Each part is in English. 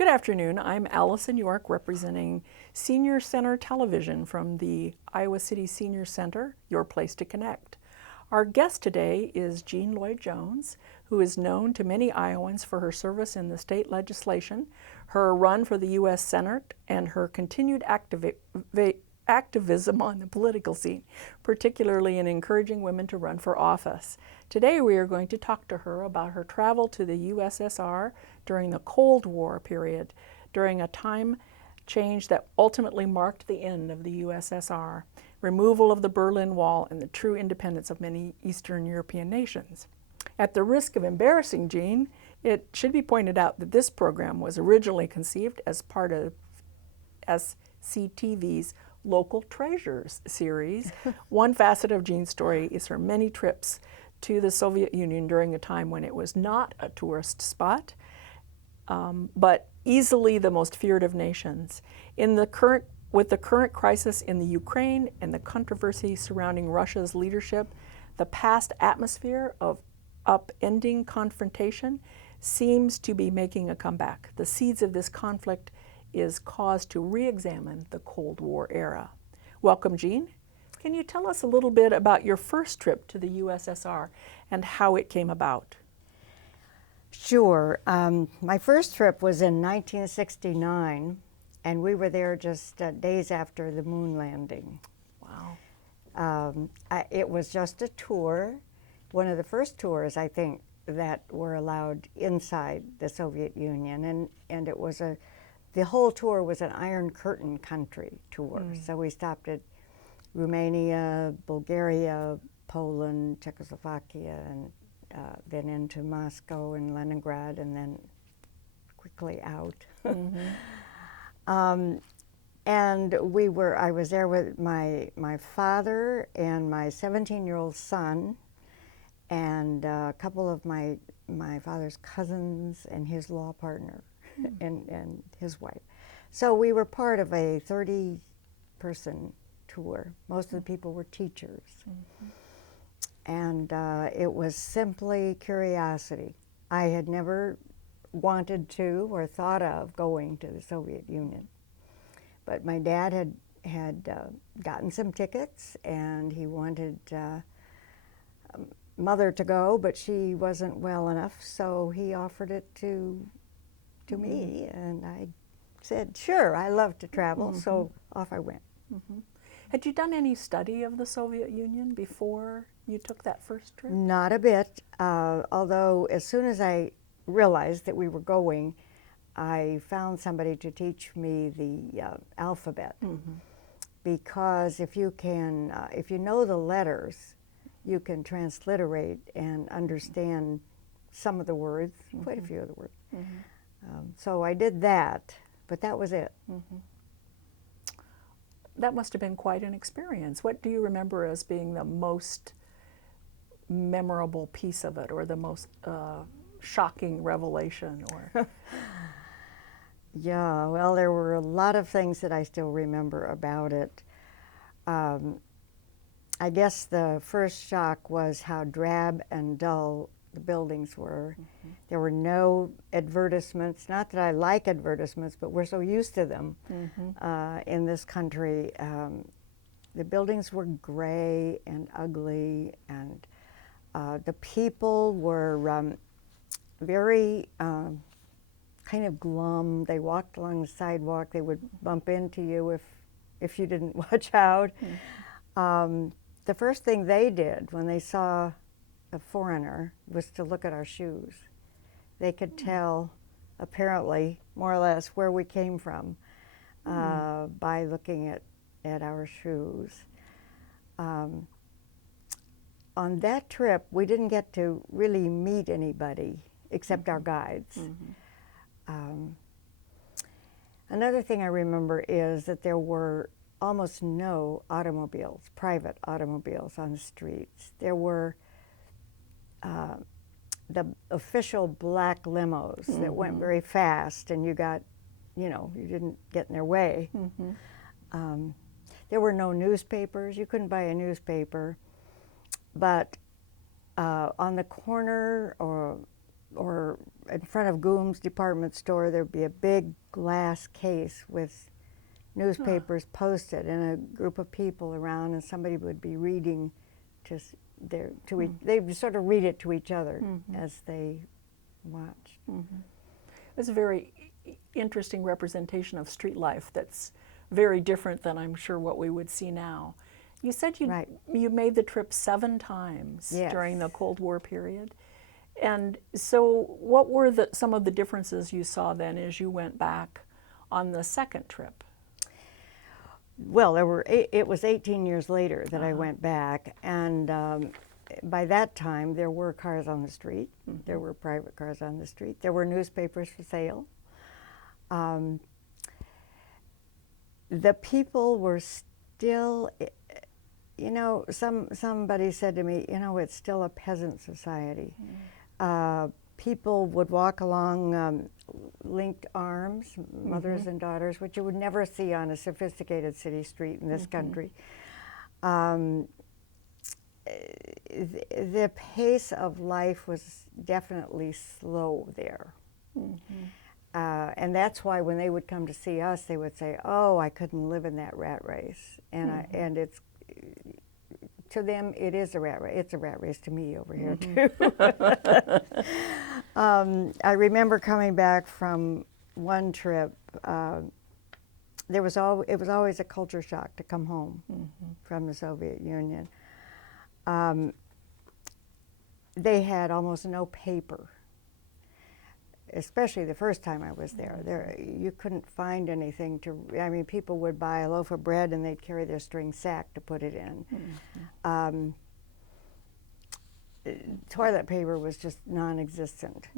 Good afternoon. I'm Allison York, representing Senior Center Television from the Iowa City Senior Center, your place to connect. Our guest today is Jean Lloyd-Jones, who is known to many Iowans for her service in the state legislation, her run for the U.S. Senate, and her continued activism on the political scene, particularly in encouraging women to run for office. Today we are going to talk to her about her travel to the USSR during the Cold War period, during a time change that ultimately marked the end of the USSR, removal of the Berlin Wall, and the true independence of many Eastern European nations. At the risk of embarrassing Jean, it should be pointed out that this program was originally conceived as part of SCTV's Local Treasures series. One facet of Jean's story is her many trips to the Soviet Union during a time when it was not a tourist spot, but easily the most feared of nations. With the current crisis in the Ukraine and the controversy surrounding Russia's leadership, the past atmosphere of upending confrontation seems to be making a comeback. The seeds of this conflict is cause to re-examine the Cold War era. Welcome, Jean. Can you tell us a little bit about your first trip to the USSR and how it came about? Sure. My first trip was in 1969, and we were there just days after the moon landing. Wow. It was just a tour, one of the first tours, I think, that were allowed inside the Soviet Union, and it was the whole tour was an Iron Curtain country tour. So we stopped at Romania, Bulgaria, Poland, Czechoslovakia, and then into Moscow and Leningrad, and then quickly out. And I was there with my father and my 17-year-old son, and a couple of my father's cousins and his law partner and his wife. So we were part of a 30-person tour. Most of the people were teachers. And it was simply curiosity. I had never wanted to or thought of going to the Soviet Union. But my dad had gotten some tickets, and he wanted Mother to go, but she wasn't well enough, so he offered it to me, and I said, sure, I love to travel, so off I went. Had you done any study of the Soviet Union before you took that first trip? Not a bit, although as soon as I realized that we were going, I found somebody to teach me the alphabet, because if you know the letters, you can transliterate and understand some of the words, quite a few of the words. So I did that, but that was it. That must have been quite an experience. What do you remember as being the most memorable piece of it, or the most shocking revelation? Or Yeah, well, there were a lot of things that I still remember about it. I guess the first shock was how drab and dull the buildings were. There were no advertisements. Not that I like advertisements, but we're so used to them in this country. The buildings were gray and ugly, and the people were very kind of glum. They walked along the sidewalk. They would bump into you if you didn't watch out. The first thing they did when they saw a foreigner was to look at our shoes. They could tell, apparently, more or less, where we came from by looking at our shoes. On that trip, we didn't get to really meet anybody except our guides. Another thing I remember is that there were almost no automobiles, private automobiles on the streets. There were the official black limos that went very fast, and you didn't get in their way. There were no newspapers. You couldn't buy a newspaper. But on the corner or or in front of Goom's department store, there'd be a big glass case with newspapers posted and a group of people around, and somebody would be reading they would sort of read it to each other as they watched. It's a very interesting representation of street life that's very different than I'm sure what we would see now. You said you made the trip 7 times during the Cold War period. And so what were some of the differences you saw then as you went back on the second trip? Well, it was 18 years later that I went back, and by that time there were cars on the street. There were private cars on the street. There were newspapers for sale. The people were still, somebody said to me, it's still a peasant society. People would walk along linked arms, mothers and daughters, which you would never see on a sophisticated city street in this country. The pace of life was definitely slow there. And that's why when they would come to see us, they would say, "Oh, I couldn't live in that rat race." And it's, to them, it is a rat race. It's a rat race to me over here, too. I remember coming back from one trip. It was always a culture shock to come home from the Soviet Union. They had almost no paper, especially the first time I was there. You couldn't find anything people would buy a loaf of bread and they'd carry their string sack to put it in. Toilet paper was just non-existent.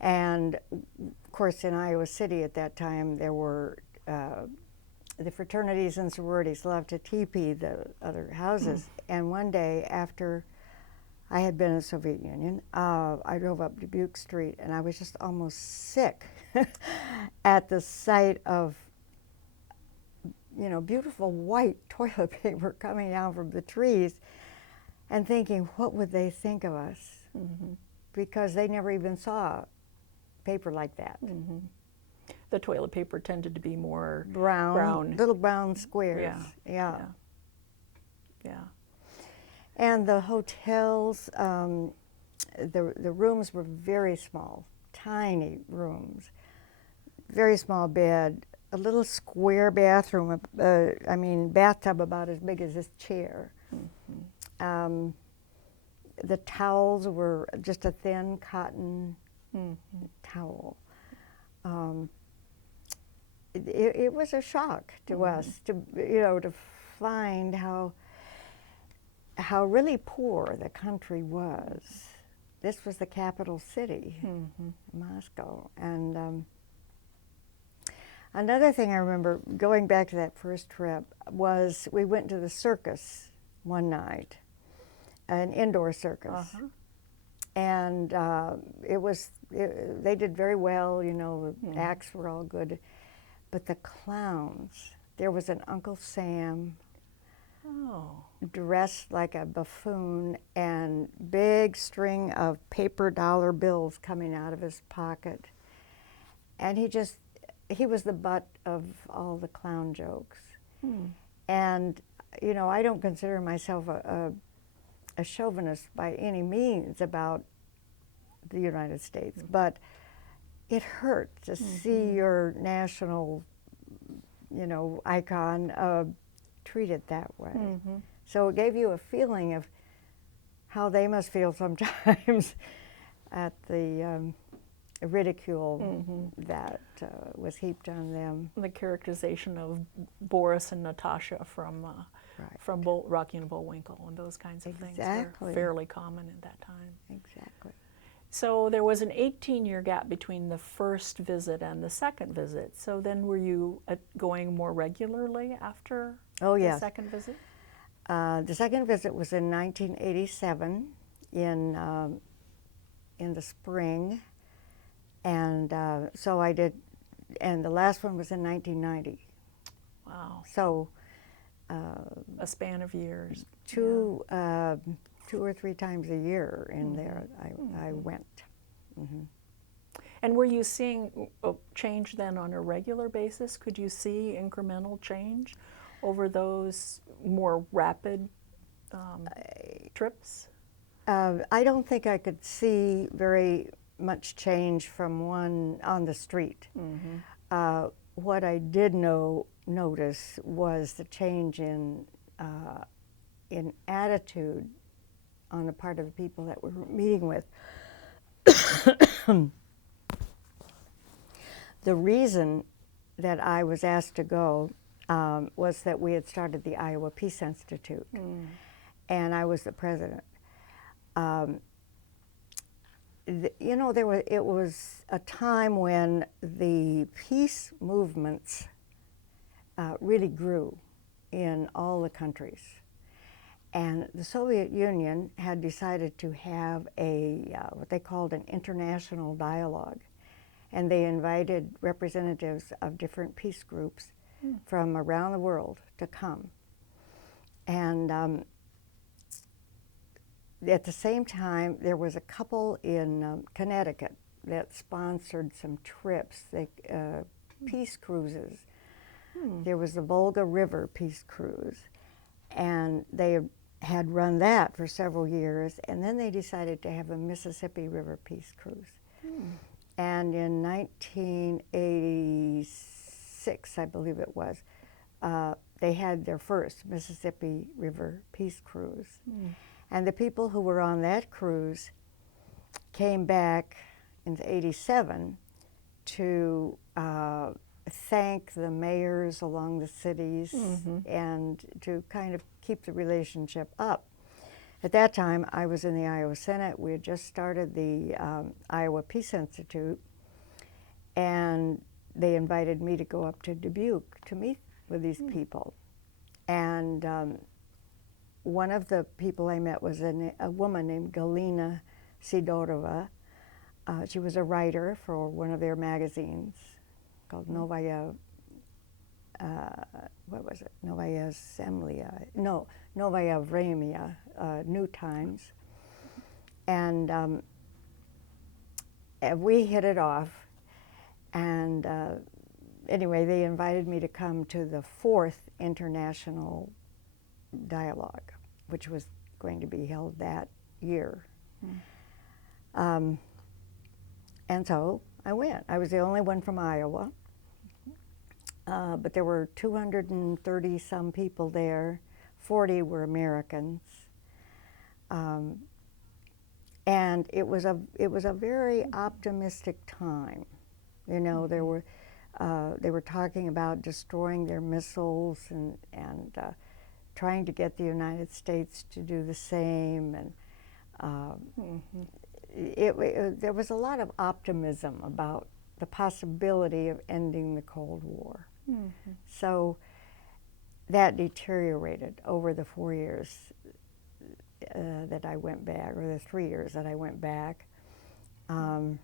And of course in Iowa City at that time there were the fraternities and sororities loved to teepee the other houses. And one day after I had been in the Soviet Union, I drove up Dubuque Street and I was just almost sick at the sight of beautiful white toilet paper coming down from the trees, and thinking, what would they think of us? Because they never even saw paper like that. The toilet paper tended to be more brown. Little brown squares. Yeah. And the hotels, the rooms were very small, tiny rooms, very small bed, a little square bathroom, bathtub about as big as this chair. The towels were just a thin cotton towel. It was a shock to us to find how really poor the country was. This was the capital city, Moscow. And another thing I remember going back to that first trip was we went to the circus one night, an indoor circus. And they did very well, the acts were all good. But the clowns, there was an Uncle Sam dressed like a buffoon and big string of paper dollar bills coming out of his pocket. And he was the butt of all the clown jokes. And, I don't consider myself a chauvinist by any means about the United States, but it hurt to see your national, icon treated that way. So it gave you a feeling of how they must feel sometimes at the ridicule that was heaped on them. The characterization of Boris and Natasha from Rocky and Bullwinkle and those kinds of things were fairly common at that time. Exactly. So there was an 18-year gap between the first visit and the second visit. So then were you going more regularly after the second visit? The second visit was in 1987 in the spring. And so I did, and the last one was in 1990. Wow. So a span of years. Two or three times a year in there I went. And were you seeing change then on a regular basis? Could you see incremental change over those more rapid trips? I don't think I could see very much change from one on the street. What I did notice was the change in attitude on the part of the people that we were meeting with. The reason that I was asked to go was that we had started the Iowa Peace Institute, and I was the president. You know, it was a time when the peace movements really grew in all the countries. And the Soviet Union had decided to have what they called an international dialogue. And they invited representatives of different peace groups from around the world to come. And at the same time, there was a couple in Connecticut that sponsored some trips, peace cruises. There was the Volga River Peace Cruise, and they had run that for several years, and then they decided to have a Mississippi River Peace Cruise. And in 1986, I believe it was, they had their first Mississippi River Peace Cruise. And the people who were on that cruise came back in '87 to thank the mayors along the cities and to kind of keep the relationship up. At that time, I was in the Iowa Senate. We had just started the Iowa Peace Institute, and they invited me to go up to Dubuque to meet with these people. And one of the people I met was a woman named Galina Sidorova. She was a writer for one of their magazines called Novaya, what was it? Novaya Zemlya. No, Novaya Vremya, New Times. And we hit it off. And anyway, they invited me to come to the 4th International Dialogue, which was going to be held that year. And so I went. I was the only one from Iowa. But there were 230 some people there. 40 were Americans. And it was a very optimistic time. You know, they were talking about destroying their missiles and trying to get the United States to do the same. And there was a lot of optimism about the possibility of ending the Cold War. So that deteriorated over the 4 years that I went back, or the 3 years that I went back. And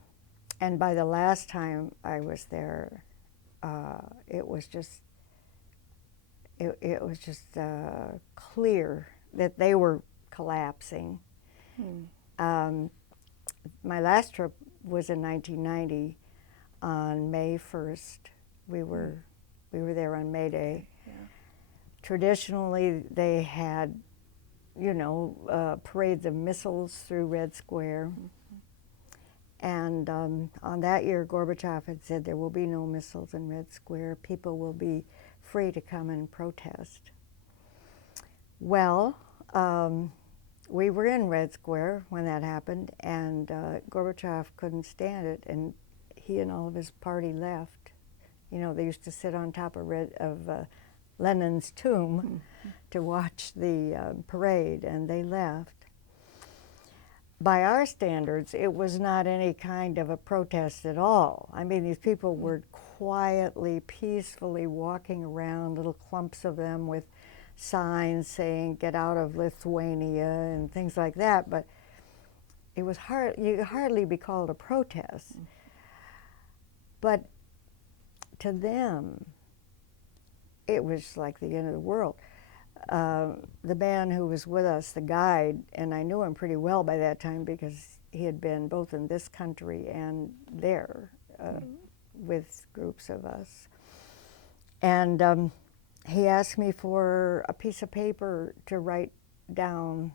by the last time I was there, it was just clear that they were collapsing. My last trip was in 1990 on May 1st. We were there on May Day. Traditionally, they had, you know, parades of missiles through Red Square. And on that year, Gorbachev had said there will be no missiles in Red Square. People will be free to come and protest. Well, we were in Red Square when that happened, and Gorbachev couldn't stand it, and he and all of his party left. You know, they used to sit on top of Lenin's tomb to watch the parade, and they left. By our standards, it was not any kind of a protest at all. I mean, these people were quietly, peacefully walking around, little clumps of them with signs saying, "Get out of Lithuania," and things like that, but it was you could hardly be called a protest. But to them, it was like the end of the world. The man who was with us, the guide, and I knew him pretty well by that time because he had been both in this country and there with groups of us. And he asked me for a piece of paper to write down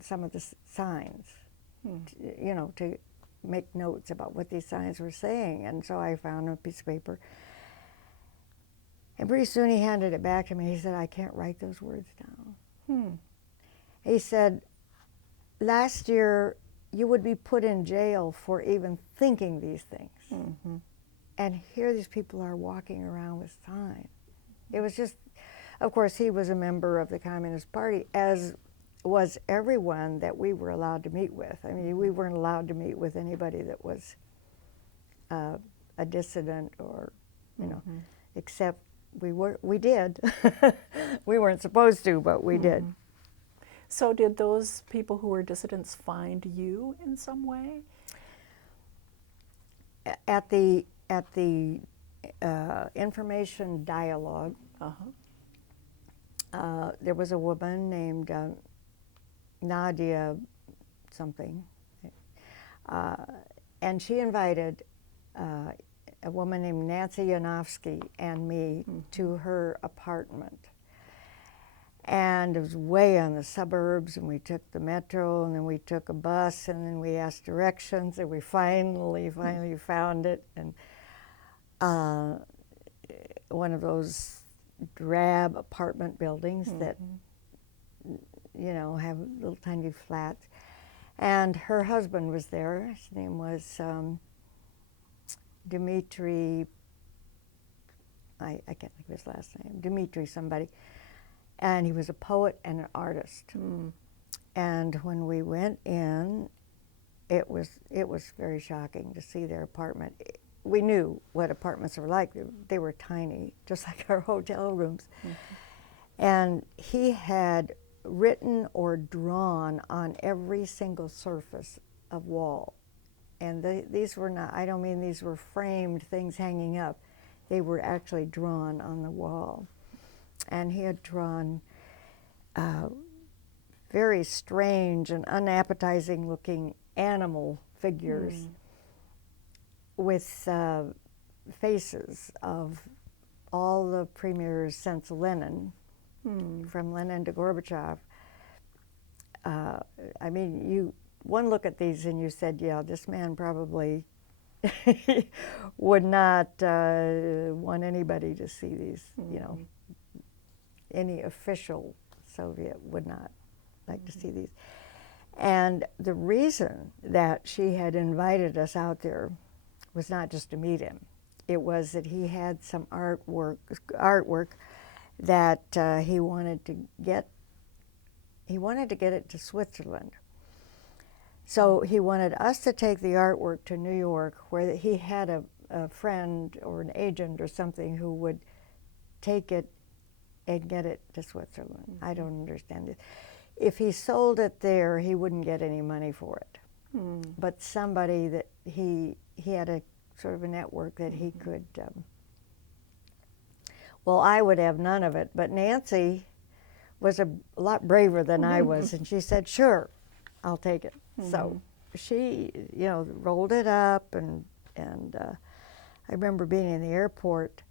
some of the signs, you know, to make notes about what these signs were saying. And so I found a piece of paper. And pretty soon he handed it back to me. He said, I can't write those words down. He said, last year you would be put in jail for even thinking these things. And here these people are walking around with signs. It was just, of course, he was a member of the Communist Party, as was everyone that we were allowed to meet with. I mean, we weren't allowed to meet with anybody that was a dissident or, you know, except we did. We weren't supposed to, but we did. So did those people who were dissidents find you in some way? At the information dialogue, there was a woman named Nadia something, and she invited a woman named Nancy Yanofsky and me to her apartment. And it was way on the suburbs, and we took the metro, and then we took a bus, and then we asked directions, and we finally found it. And one of those drab apartment buildings that, you know, have little tiny flats. And her husband was there. His name was Dmitri, I can't think of his last name, Dmitri somebody. And he was a poet and an artist. And when we went in, it was very shocking to see their apartment. We knew what apartments were like. They were tiny, just like our hotel rooms. And he had written or drawn on every single surface of wall. And these were not, I don't mean these were framed things hanging up. They were actually drawn on the wall. And he had drawn very strange and unappetizing looking animal figures with faces of all the premiers since Lenin, from Lenin to Gorbachev. I mean, one look at these and you said, yeah, this man probably would not want anybody to see these, you know. Any official Soviet would not like to see these. And the reason that she had invited us out there was not just to meet him. It was that he had some artwork that he wanted to get it to Switzerland. So he wanted us to take the artwork to New York, where he had a friend or an agent or something who would take it and get it to Switzerland. I don't understand it. If he sold it there, he wouldn't get any money for it. But somebody that he had a sort of a network that he could, well, I would have none of it, but Nancy was a lot braver than I was, and she said, sure, I'll take it. So she, you know, rolled it up, and I remember being in the airport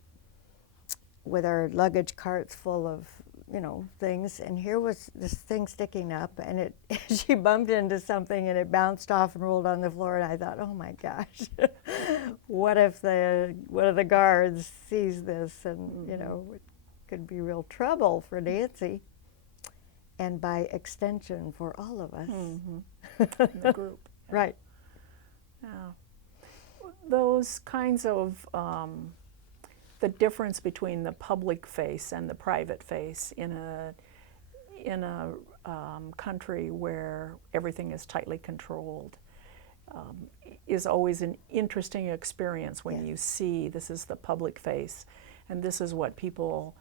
with our luggage carts full of, you know, things, and here was this thing sticking up, and she bumped into something, and it bounced off and rolled on the floor, and I thought, oh my gosh, what if one of the guards sees this, and you know, it could be real trouble for Nancy, and by extension for all of us. In the group. Right. Yeah. Those kinds of the difference between the public face and the private face in a country where everything is tightly controlled is always an interesting experience when you see this is the public face and this is what people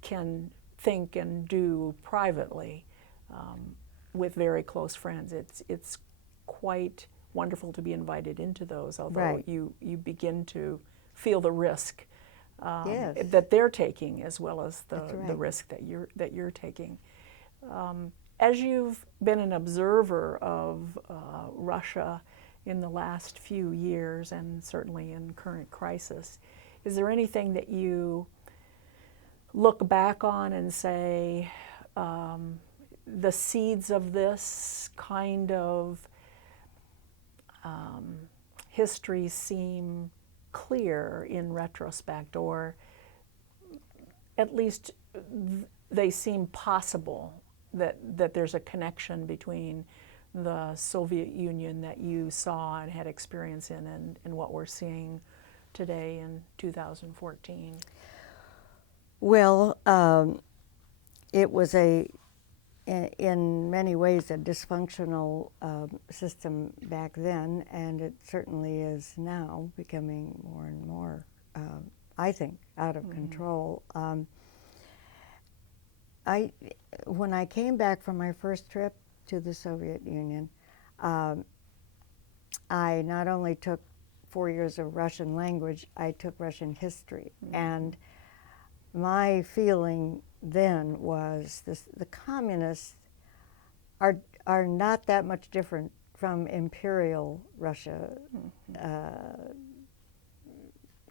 can think and do privately with very close friends. It's quite wonderful to be invited into those, although you begin to feel the risk that they're taking as well as the risk that you're taking. As you've been an observer of Russia in the last few years, and certainly in current crisis, is there anything that you look back on and say, the seeds of this kind of history seem clear in retrospect, or at least they seem possible, that there's a connection between the Soviet Union that you saw and had experience in and what we're seeing today in 2014? Well, it was in many ways a dysfunctional system back then, and it certainly is now becoming more and more, I think, out of control. When I came back from my first trip to the Soviet Union, I not only took 4 years of Russian language, I took Russian history. And my feeling then was the communists are not that much different from imperial Russia.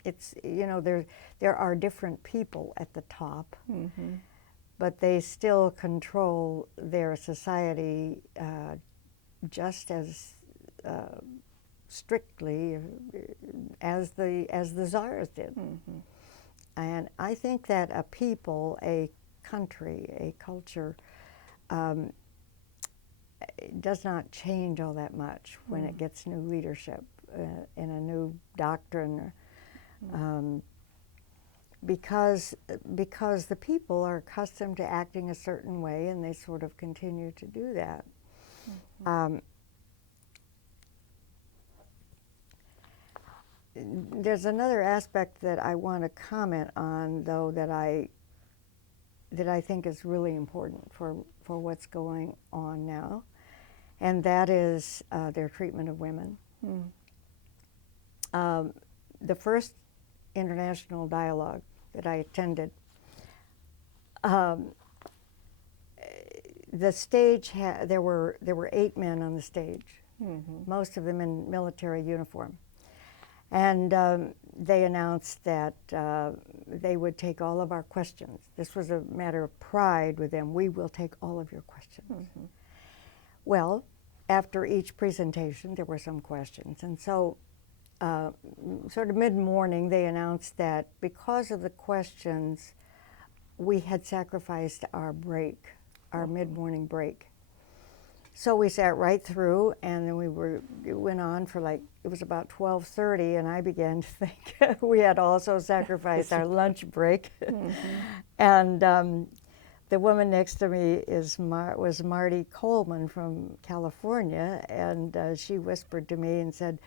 It's, you know, there are different people at the top, but they still control their society just as strictly as the czars did. And I think that a people, a country, a culture does not change all that much when it gets new leadership and a new doctrine, because the people are accustomed to acting a certain way, and they sort of continue to do that. There's another aspect that I want to comment on, though, that I think is really important for what's going on now, and that is their treatment of women. The first international dialogue that I attended, the stage there were 8 men on the stage, most of them in military uniform. And they announced that they would take all of our questions. This was a matter of pride with them. We will take all of your questions. Well, after each presentation, there were some questions. And so sort of mid-morning, they announced that because of the questions, we had sacrificed our break, our mid-morning break. So we sat right through, and then it went on for it was about 12:30, and I began to think we had also sacrificed our lunch break. And the woman next to me was Marty Coleman from California, and she whispered to me and said,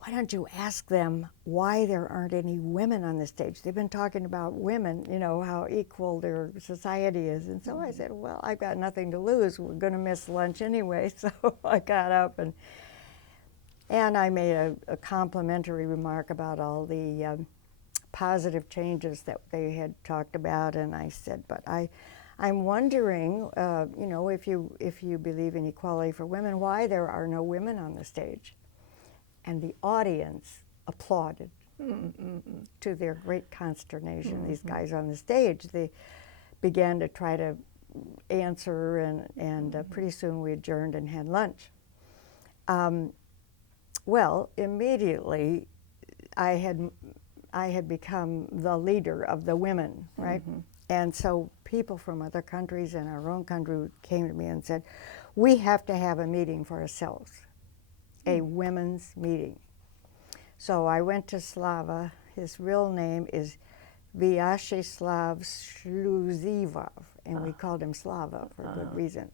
"Why don't you ask them why there aren't any women on the stage? They've been talking about women, you know, how equal their society is." And so I said, "Well, I've got nothing to lose. We're going to miss lunch anyway." So I got up and I made a complimentary remark about all the positive changes that they had talked about, and I said, "But I'm wondering, you know, if you believe in equality for women, why there are no women on the stage?" And the audience applauded to their great consternation. These guys on the stage, they began to try to answer, and pretty soon we adjourned and had lunch. Well, immediately I had become the leader of the women, right? And so people from other countries and our own country came to me and said, "We have to have a meeting for ourselves. A women's meeting." So I went to Slava. His real name is Vyacheslav Shluzivov, and we called him Slava for good reason.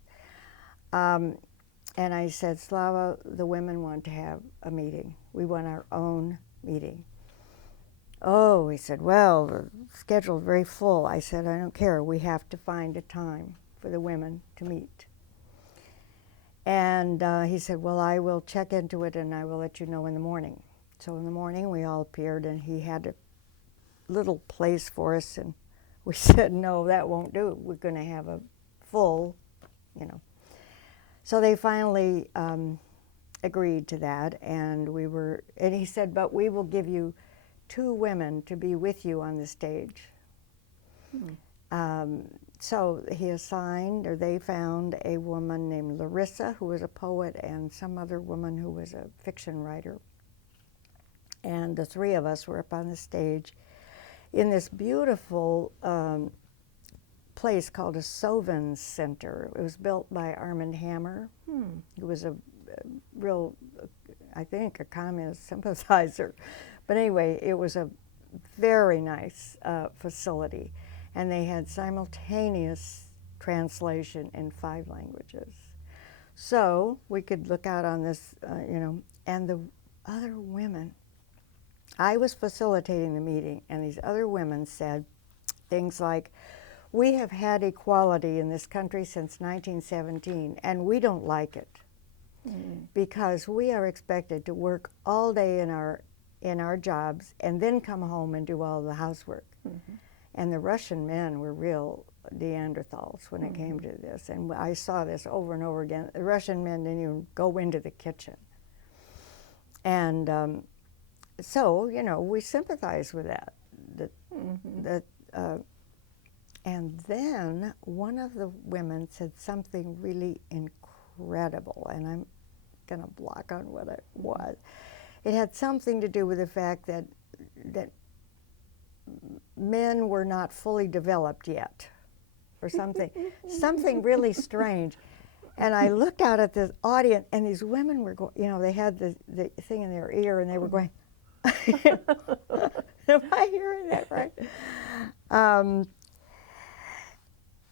And I said, "Slava, the women want to have a meeting. We want our own meeting." "Oh," he said, "well, the schedule's very full." I said, "I don't care. We have to find a time for the women to meet." And he said, "Well, I will check into it and I will let you know in the morning." So in the morning we all appeared, and he had a little place for us, and we said, "No, that won't do. We're going to have a full, you know. So they finally agreed to that, and he said, but we will give you 2 women to be with you on the stage. So he assigned, or they found, a woman named Larissa, who was a poet, and some other woman who was a fiction writer. And the 3 of us were up on the stage in this beautiful place called a Sovin Center. It was built by Armand Hammer, who was a real, I think, a communist sympathizer. But anyway, it was a very nice facility. And they had simultaneous translation in 5 languages. So we could look out on this, you know, and the other women, I was facilitating the meeting, and these other women said things like, we have had equality in this country since 1917, and we don't like it because we are expected to work all day in our jobs and then come home and do all the housework. And the Russian men were real Neanderthals when it came to this. And I saw this over and over again. The Russian men didn't even go into the kitchen. And so, you know, we sympathize with that. And then one of the women said something really incredible, and I'm going to block on what it was. It had something to do with the fact that men were not fully developed yet, or something, something really strange. And I looked out at the audience, and these women were going, you know, they had the thing in their ear, and they were going, am I hearing that right?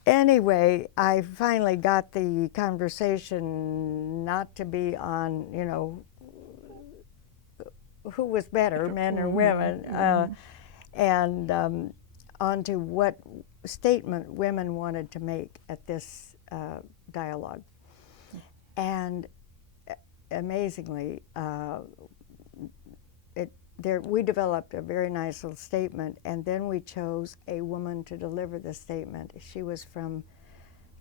Anyway, I finally got the conversation not to be on, you know, who was better, men or women, and onto what statement women wanted to make at this dialogue. And amazingly, we developed a very nice little statement, and then we chose a woman to deliver the statement. She was from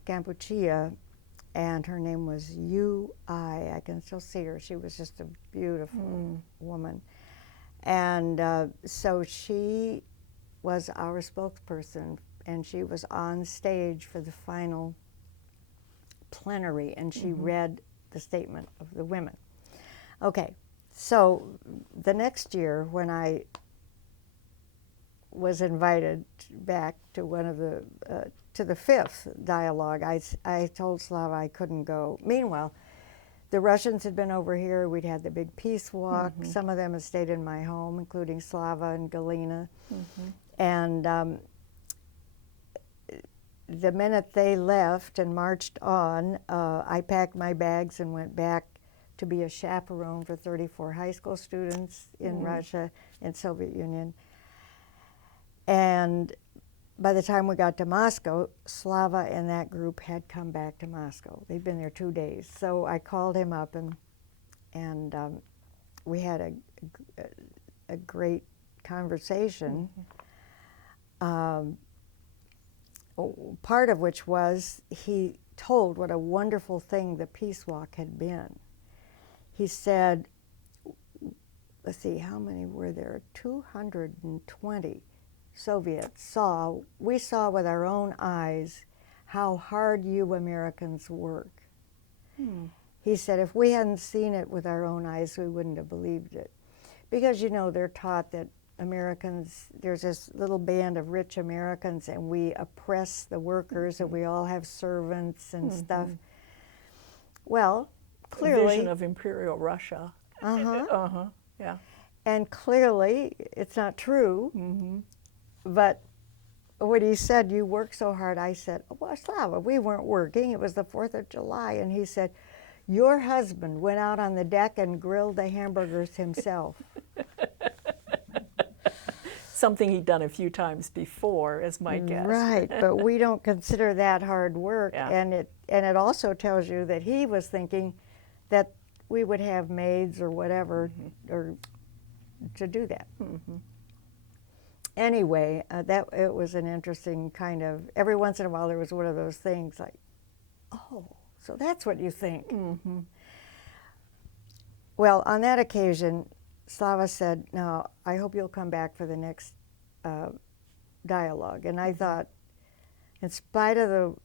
Kampuchea, and her name was I can still see her. She was just a beautiful woman. And so she was our spokesperson, and she was on stage for the final plenary, and she read the statement of the women. Okay, so the next year when I was invited back to one of the, to the 5th dialogue, I told Slava I couldn't go. Meanwhile, the Russians had been over here. We'd had the big peace walk. Some of them had stayed in my home, including Slava and Galina. And the minute they left and marched on, I packed my bags and went back to be a chaperone for 34 high school students in Russia and Soviet Union. And by the time we got to Moscow, Slava and that group had come back to Moscow. They'd been there 2 days. So I called him up, and we had a great conversation. Part of which was he told what a wonderful thing the peace walk had been. He said, let's see, how many were there? 220 Soviets we saw with our own eyes how hard you Americans work. He said if we hadn't seen it with our own eyes, we wouldn't have believed it. Because, you know, they're taught that Americans, there's this little band of rich Americans, and we oppress the workers, and we all have servants and stuff. Well, clearly... A vision of imperial Russia. Yeah. And clearly, it's not true. But when he said, you work so hard, I said, well, Slava, we weren't working. It was the 4th of July. And he said, your husband went out on the deck and grilled the hamburgers himself. Something he'd done a few times before, as my guess. Right, but we don't consider that hard work. Yeah. And it also tells you that he was thinking that we would have maids or whatever or to do that. Anyway, it was an interesting kind of, every once in a while there was one of those things like, Oh, so that's what you think. Well, on that occasion, Slava said, "Now, I hope you'll come back for the next dialogue." And I thought, in spite of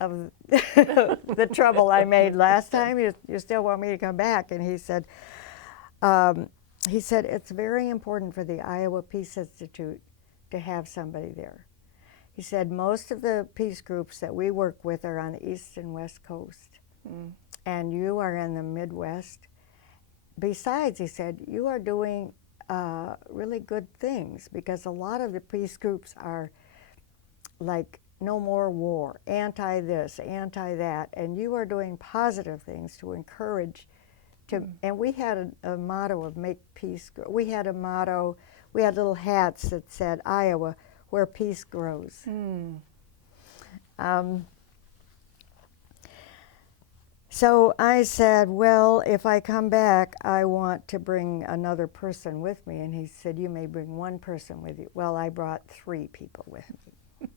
the trouble I made last time, you still want me to come back? And he said, "It's very important for the Iowa Peace Institute to have somebody there." He said, "Most of the peace groups that we work with are on the East and West Coast, and you are in the Midwest. Besides," he said, "you are doing really good things, because a lot of the peace groups are like no more war, anti-this, anti-that, and you are doing positive things to encourage to." And we had a motto of "Make Peace Grow." We had a motto, we had little hats that said "Iowa, where peace grows." So I said, "Well, if I come back, I want to bring another person with me." And he said, "You may bring one person with you." Well, I brought 3 people with me.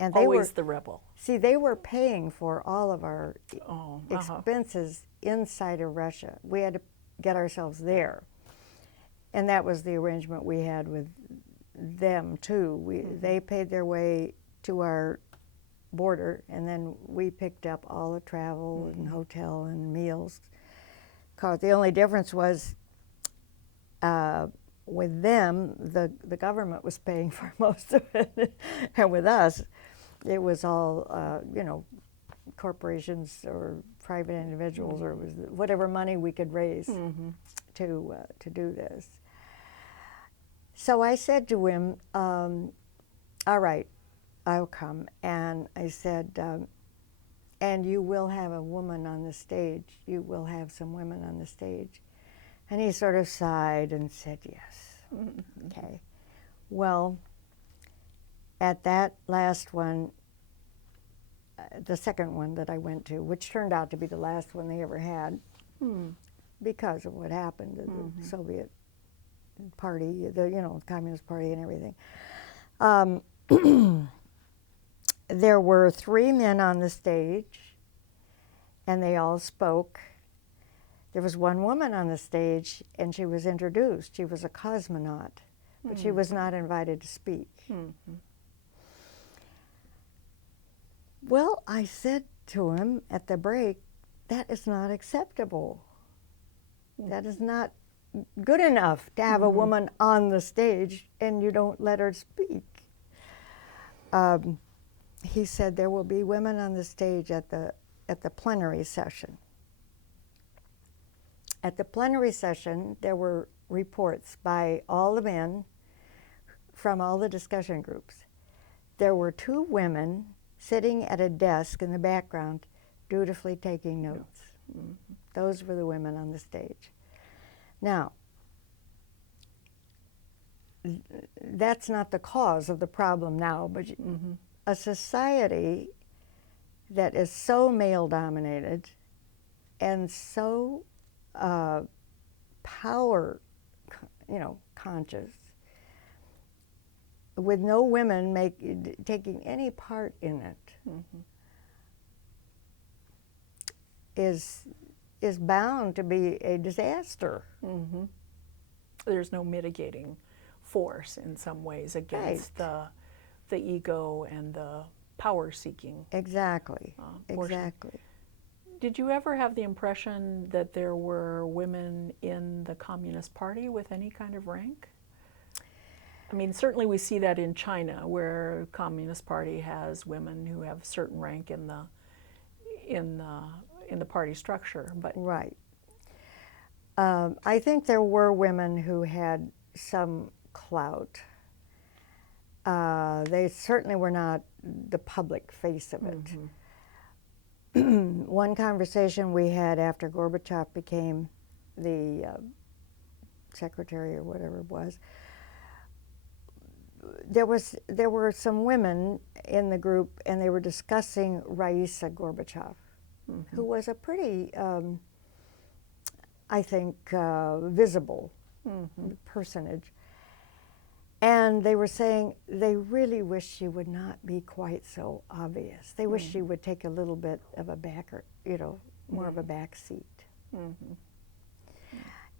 And they Always were, the rebel. see, they were paying for all of our Oh, expenses inside of Russia. We had to get ourselves there. And that was the arrangement we had with them, too. They paid their way to our border, and then we picked up all the travel and hotel and meals. 'Cause the only difference was with them, the government was paying for most of it, and with us, it was all corporations or private individuals, or it was whatever money we could raise to do this. So I said to him, "All right, I'll come." And I said, "And you will have a woman on the stage. You will have some women on the stage." And he sort of sighed and said, "Yes." Okay. Well, at that last one, the second one that I went to, which turned out to be the last one they ever had, because of what happened to the Soviet Party, the Communist Party and everything. There were 3 men on the stage, and they all spoke. There was 1 woman on the stage, and she was introduced. She was a cosmonaut, but she was not invited to speak. Well, I said to him at the break, "That is not acceptable. That is not good enough to have a woman on the stage and you don't let her speak." He said, "There will be women on the stage at the plenary session." At the plenary session, there were reports by all the men from all the discussion groups. There were 2 women sitting at a desk in the background, dutifully taking notes. Those were the women on the stage. Now, that's not the cause of the problem now, but a society that is so male-dominated and so power, conscious, with no women taking any part in it, is bound to be a disaster. There's no mitigating force in some ways against the ego and the power-seeking. Exactly. Portion. Exactly. Did you ever have the impression that there were women in the Communist Party with any kind of rank? I mean, certainly we see that in China, where the Communist Party has women who have certain rank in the party structure. But right. I think there were women who had some clout. They certainly were not the public face of it. One conversation we had after Gorbachev became the secretary or whatever it was, there were some women in the group, and they were discussing Raisa Gorbachev, who was a pretty, I think, visible personage. And they were saying they really wish she would not be quite so obvious. They wish she would take a little bit of a backer, more of a back seat.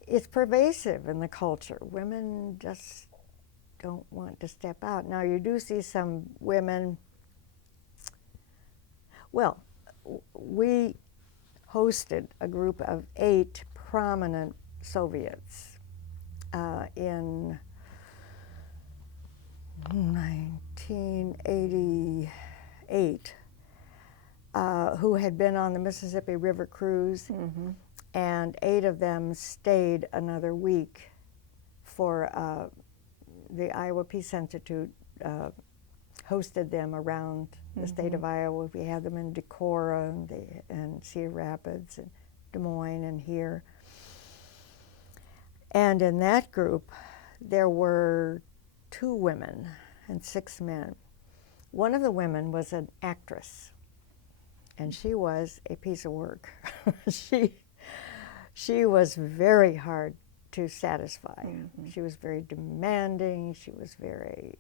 It's pervasive in the culture. Women just don't want to step out. Now, you do see some women. Well, we hosted a group of 8 prominent Soviets in 1988 who had been on the Mississippi River cruise, and 8 of them stayed another week for the Iowa Peace Institute hosted them around the state of Iowa. We had them in Decorah and Cedar Rapids and Des Moines and here. And in that group, there were 2 women and 6 men. One of the women was an actress, and she was a piece of work. She was very hard to satisfy. She was very demanding. She was very,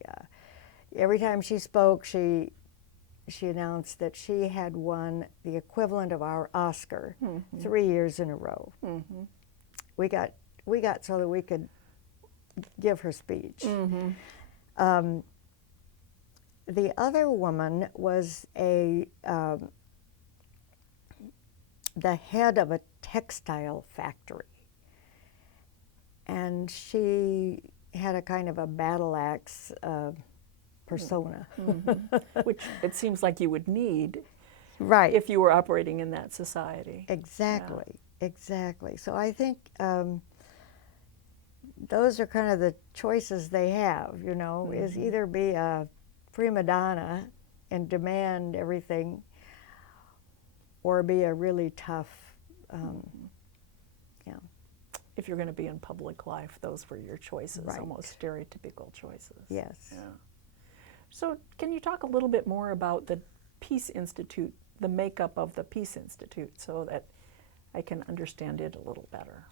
every time she spoke, she announced that she had won the equivalent of our Oscar 3 years in a row. We got so that we could give her speech. The other woman was the head of a textile factory, and she had a kind of a battle axe persona. Which it seems like you would need Right. if you were operating in that society. Exactly, exactly. So I think those are kind of the choices they have, is either be a prima donna and demand everything, or be a really tough, If you're going to be in public life, those were your choices, Right. almost stereotypical choices. Yes. Yeah. So can you talk a little bit more about the Peace Institute, the makeup of the Peace Institute, so that I can understand it a little better?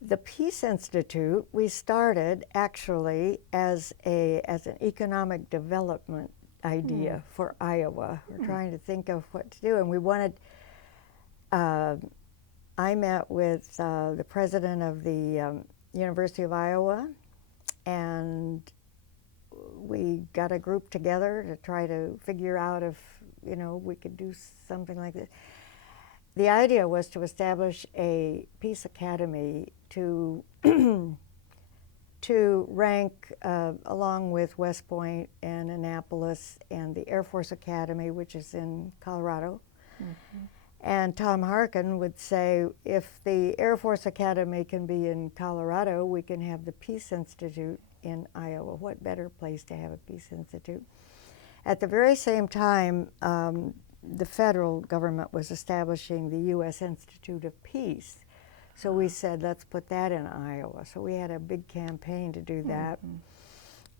The Peace Institute, we started actually as an economic development idea for Iowa. We're trying to think of what to do, and we wanted. I met with the president of the University of Iowa, and we got a group together to try to figure out if we could do something like this. The idea was to establish a peace academy to rank along with West Point and Annapolis and the Air Force Academy, which is in Colorado. And Tom Harkin would say, if the Air Force Academy can be in Colorado, we can have the Peace Institute in Iowa. What better place to have a Peace Institute? At the very same time, the federal government was establishing the U.S. Institute of Peace. So we said, let's put that in Iowa. So we had a big campaign to do that.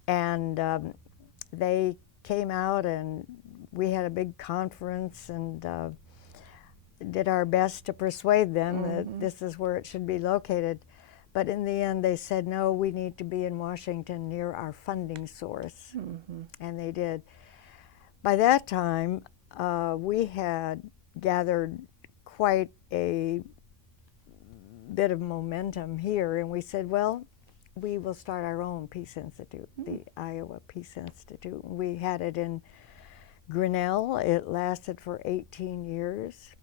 And they came out, and we had a big conference and did our best to persuade them that this is where it should be located. But in the end, they said, no, we need to be in Washington near our funding source. And they did. By that time, we had gathered quite a bit of momentum here, and we said, well, we will start our own Peace Institute, the Iowa Peace Institute. We had it in Grinnell. It lasted for 18 years.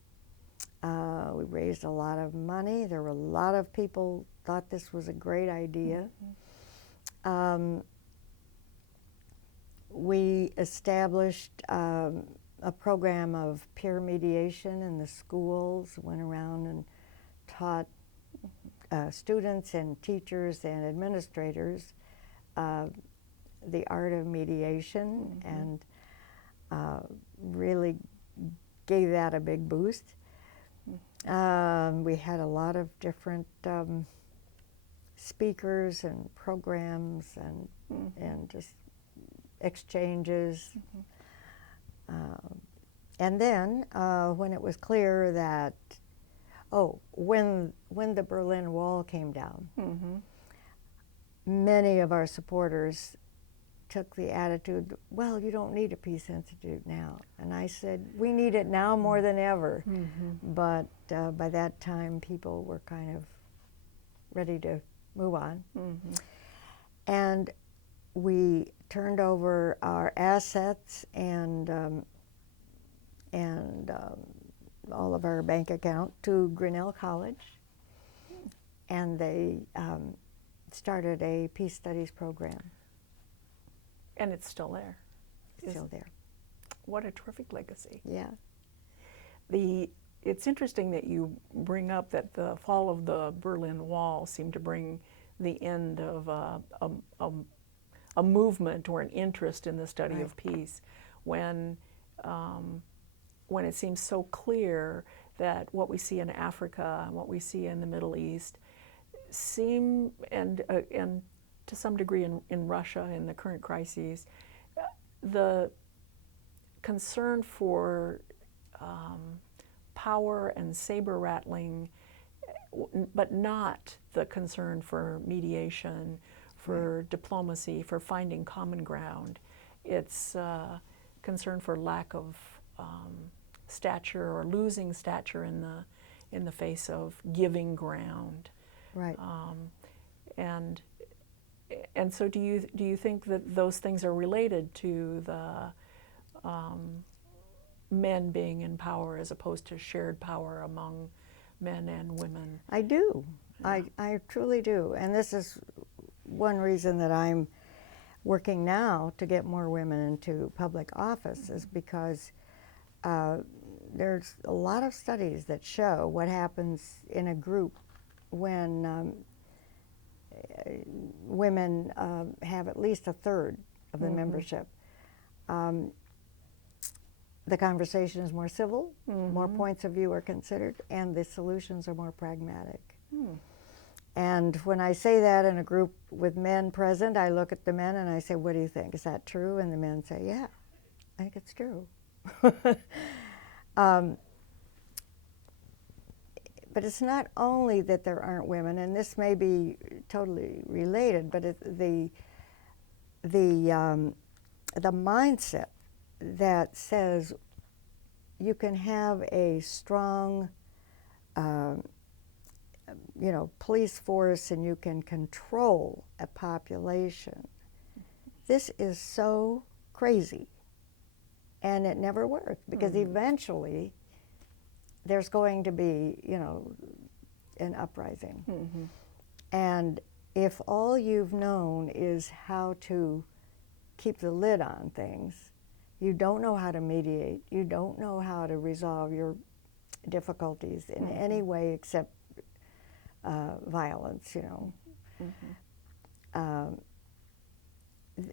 We raised a lot of money. There were a lot of people thought this was a great idea. We established a program of peer mediation in the schools, went around and taught students and teachers and administrators the art of mediation, and really gave that a big boost. We had a lot of different speakers and programs and just exchanges. And then when it was clear that, when the Berlin Wall came down, many of our supporters took the attitude, well, you don't need a Peace Institute now. And I said, we need it now more than ever. But by that time, people were kind of ready to move on. And we turned over our assets and all of our bank account to Grinnell College. And they started a peace studies program. And it's still there. It's still there. What a terrific legacy. Yeah. It's interesting that you bring up that the fall of the Berlin Wall seemed to bring the end of a movement or an interest in the study of peace, when it seems so clear that what we see in Africa and what we see in the Middle East seem, and to some degree in Russia in the current crises, the concern for power and saber rattling, but not the concern for mediation, for diplomacy, for finding common ground. It's concern for lack of stature or losing stature in the face of giving ground. Right. And so do you think that those things are related to the men being in power as opposed to shared power among men and women? I do. Yeah. I truly do. And this is one reason that I'm working now to get more women into public office, is because there's a lot of studies that show what happens in a group when women have at least a third of the membership. The conversation is more civil, more points of view are considered, and the solutions are more pragmatic. And when I say that in a group with men present, I look at the men and I say, what do you think? Is that true? And the men say, yeah, I think it's true. But it's not only that there aren't women, and this may be totally related, but the mindset that says you can have a strong, police force and you can control a population. This is so crazy, and it never worked, because eventually there's going to be, an uprising. And if all you've known is how to keep the lid on things, you don't know how to mediate, you don't know how to resolve your difficulties in any way except violence,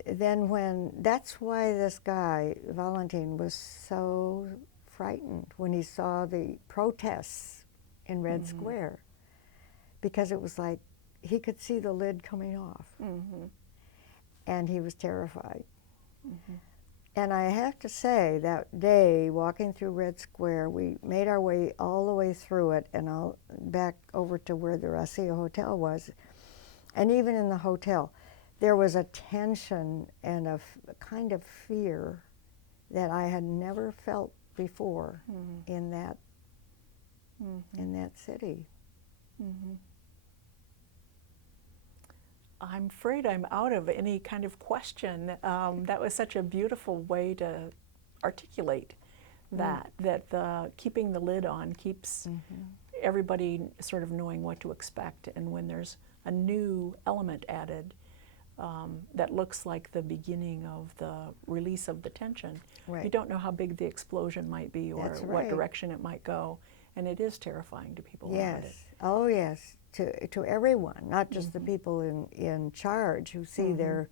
then that's why this guy, Valentin, was so frightened when he saw the protests in Red Square, because it was like he could see the lid coming off, and he was terrified. And I have to say, that day, walking through Red Square, we made our way all the way through it and back over to where the Rocio Hotel was. And even in the hotel, there was a tension and a kind of fear that I had never felt before in that city. I'm afraid I'm out of any kind of question. That was such a beautiful way to articulate that keeping the lid on keeps everybody sort of knowing what to expect, and when there's a new element added that looks like the beginning of the release of the tension, you don't know how big the explosion might be or what direction it might go, and it is terrifying to people around it. Oh yes, to everyone, not just the people in charge who see their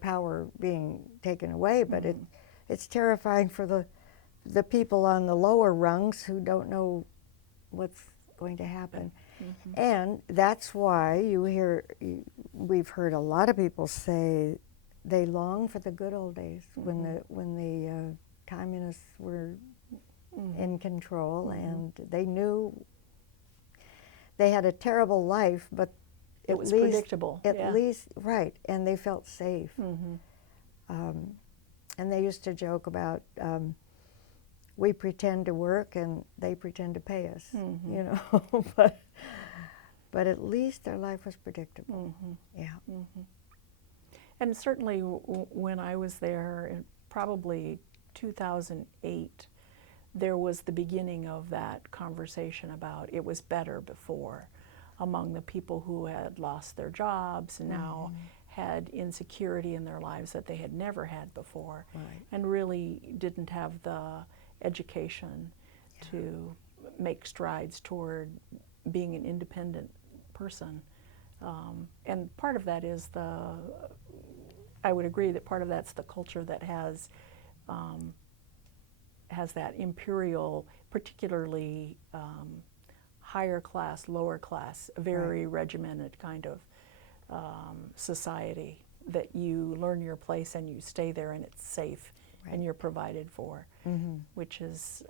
power being taken away, but it's terrifying for the people on the lower rungs who don't know what's going to happen. And that's why we've heard a lot of people say they long for the good old days when the communists were in control, and they knew they had a terrible life, but It was predictable. At least, right, and they felt safe. And they used to joke about, we pretend to work and they pretend to pay us, you know, but at least their life was predictable. Yeah. And certainly when I was there in probably 2008, there was the beginning of that conversation about it was better before among the people who had lost their jobs and now had insecurity in their lives that they had never had before, and really didn't have the education to make strides toward being an independent person. And part of that is I would agree that part of that's the culture that has that imperial, particularly higher class, lower class, very regimented kind of society, that you learn your place and you stay there and it's safe and you're provided for, which is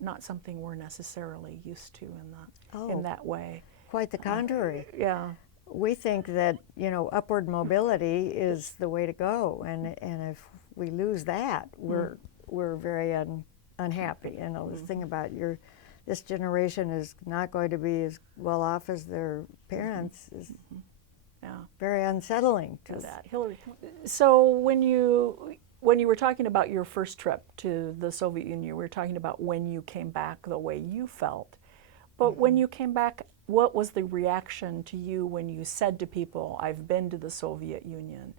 not something we're necessarily used to in that way. Quite the contrary. Yeah. We think that, you know, upward mobility is the way to go, and if we lose that, we're very unhappy. And the thing about this generation is not going to be as well off as their parents is very unsettling to that. Hillary. So when you were talking about your first trip to the Soviet Union, we were talking about when you came back, the way you felt. But when you came back, what was the reaction to you when you said to people, "I've been to the Soviet Union"?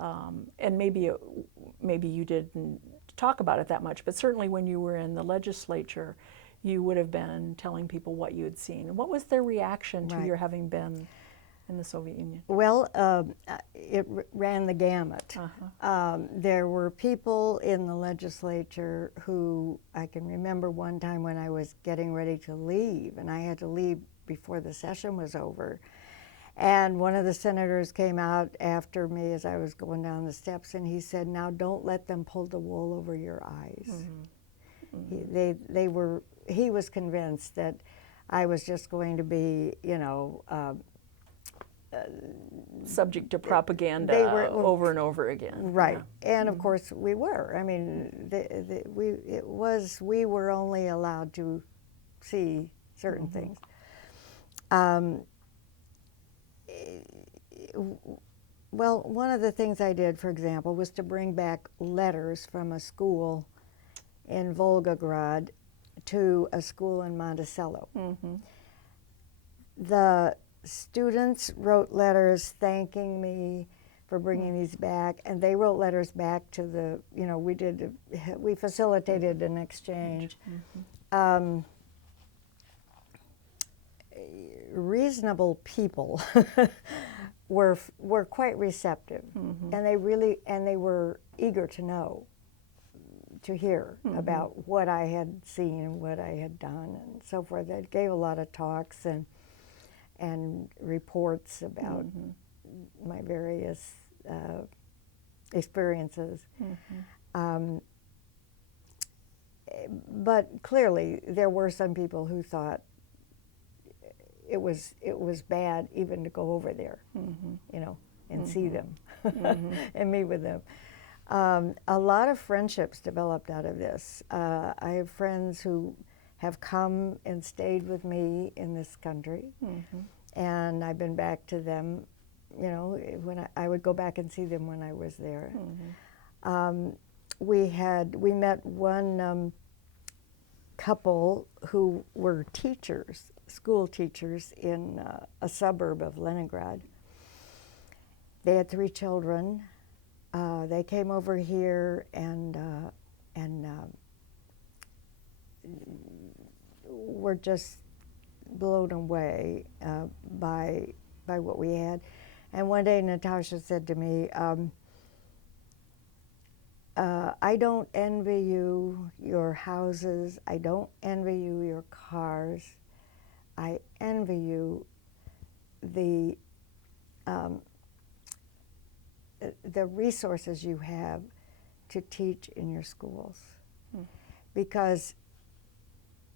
And maybe you didn't talk about it that much, but certainly when you were in the legislature, you would have been telling people what you had seen. What was their reaction to your having been in the Soviet Union? Well, it ran the gamut. There were people in the legislature who, I can remember one time when I was getting ready to leave, and I had to leave before the session was over. And one of the senators came out after me as I was going down the steps, and he said, "Now don't let them pull the wool over your eyes." He was convinced that I was just going to be, you know, subject to propaganda over and over again. Right, and of course we were. I mean, we were only allowed to see certain things. Well, one of the things I did, for example, was to bring back letters from a school in Volgograd to a school in Monticello. The students wrote letters thanking me for bringing these back, and they wrote letters back to the, you know, we facilitated an exchange. Reasonable people were quite receptive, and they were eager to know, to hear about what I had seen and what I had done and so forth. They gave a lot of talks and reports about my various experiences. But clearly, there were some people who thought it was bad even to go over there, you know, and see them and meet with them. A lot of friendships developed out of this. I have friends who have come and stayed with me in this country, and I've been back to them. You know, when I would go back and see them when I was there. We met one couple who were teachers, school teachers in a suburb of Leningrad. They had 3 children. They came over here and were just blown away by what we had. And one day Natasha said to me, I don't envy you your houses. I don't envy you your cars. I envy you the resources you have to teach in your schools. Because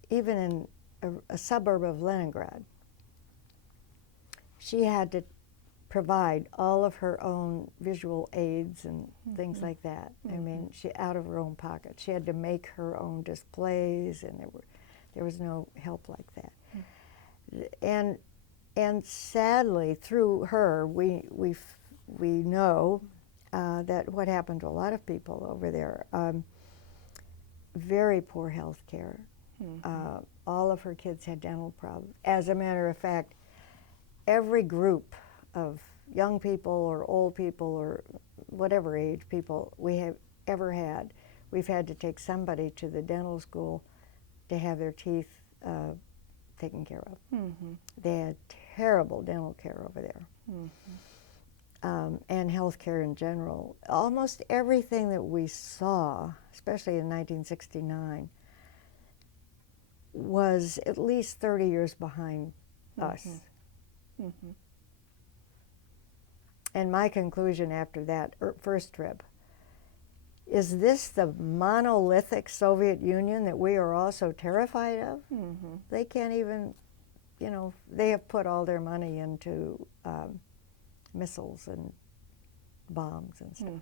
even in a suburb of Leningrad, she had to provide all of her own visual aids and things like that. I mean, she out of her own pocket. She had to make her own displays, and there was no help like that. And sadly, through her, we know that what happened to a lot of people over there. Very poor health care. All of her kids had dental problems. As a matter of fact, every group of young people or old people or whatever age people we have ever had, we've had to take somebody to the dental school to have their teeth taken care of. They had terrible dental care over there. And health care in general. Almost everything that we saw, especially in 1969, was at least 30 years behind us. And my conclusion after that first trip, is this the monolithic Soviet Union that we are all so terrified of? They can't even, you know, they have put all their money into missiles and bombs and stuff.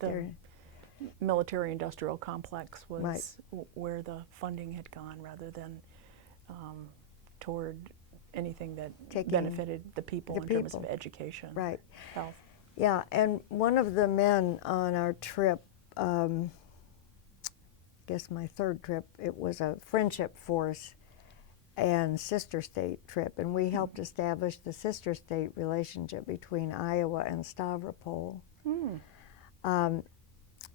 The military-industrial complex was Right. where the funding had gone rather than toward anything that benefited the people in terms of education, Right. health. Yeah, and one of the men on our trip, I guess my third trip, it was a friendship force and sister state trip, and we helped establish the sister state relationship between Iowa and Stavropol.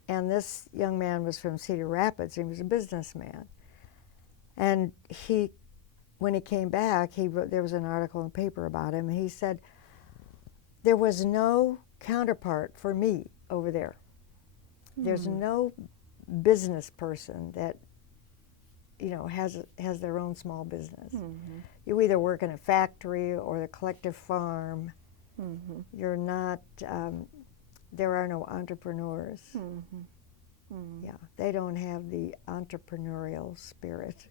And this young man was from Cedar Rapids. He was a businessman, and when he came back, there was an article in the paper about him. He said there was no counterpart for me over there. There's no business person that, you know, has their own small business. You either work in a factory or the collective farm. You're not. There are no entrepreneurs. Yeah, they don't have the entrepreneurial spirit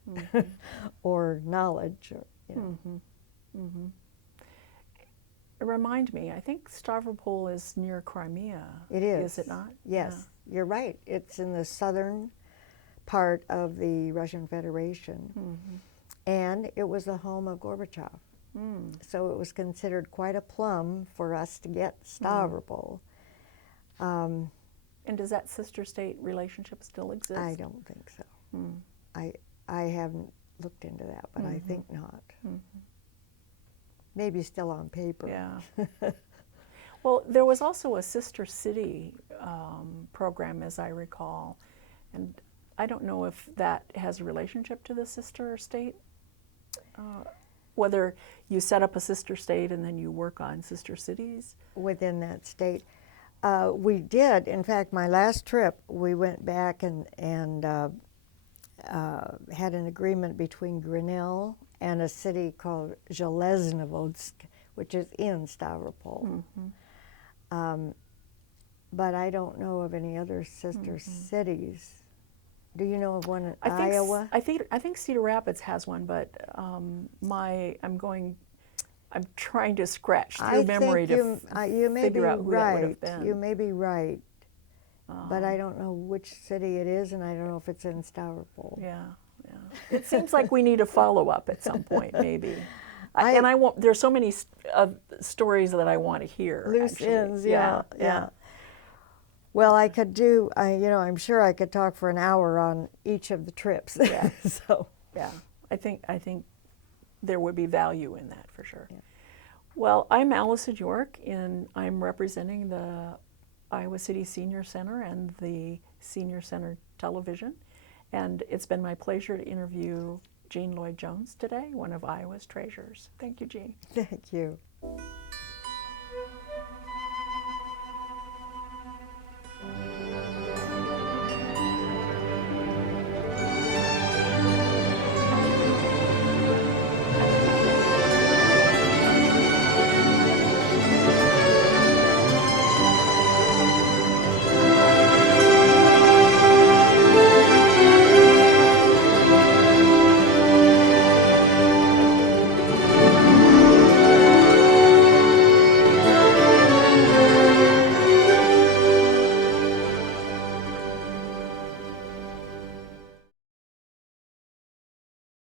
or knowledge. Or, you know. Remind me, I think Stavropol is near Crimea. It is. Is it not? Yes, you're right. It's in the southern part of the Russian Federation. And it was the home of Gorbachev. So it was considered quite a plum for us to get Stavropol. And does that sister state relationship still exist? I don't think so. I haven't looked into that, but I think not. Maybe still on paper. Yeah. Well, there was also a sister city program, as I recall, and I don't know if that has a relationship to the sister state. Whether you set up a sister state and then you work on sister cities within that state. We did. In fact, my last trip, we went back and had an agreement between Grinnell and a city called Zheleznovodsk, which is in Stavropol. But I don't know of any other sister cities. Do you know of one in Iowa? I think Cedar Rapids has one, but I'm trying to scratch through memory to figure out who that would have been. You may be right, but I don't know which city it is, and I don't know if it's in Stavropol. Yeah. It seems like we need a follow-up at some point, maybe. I won't. There's so many stories that I want to hear. Loose ends, yeah. Well, I could do. I'm sure I could talk for an hour on each of the trips. Yeah. So yeah, I think there would be value in that for sure. Yeah. Well, I'm Allison York, and I'm representing the Iowa City Senior Center and the Senior Center Television. And it's been my pleasure to interview Jean Lloyd-Jones today, one of Iowa's treasures. Thank you, Jean. Thank you.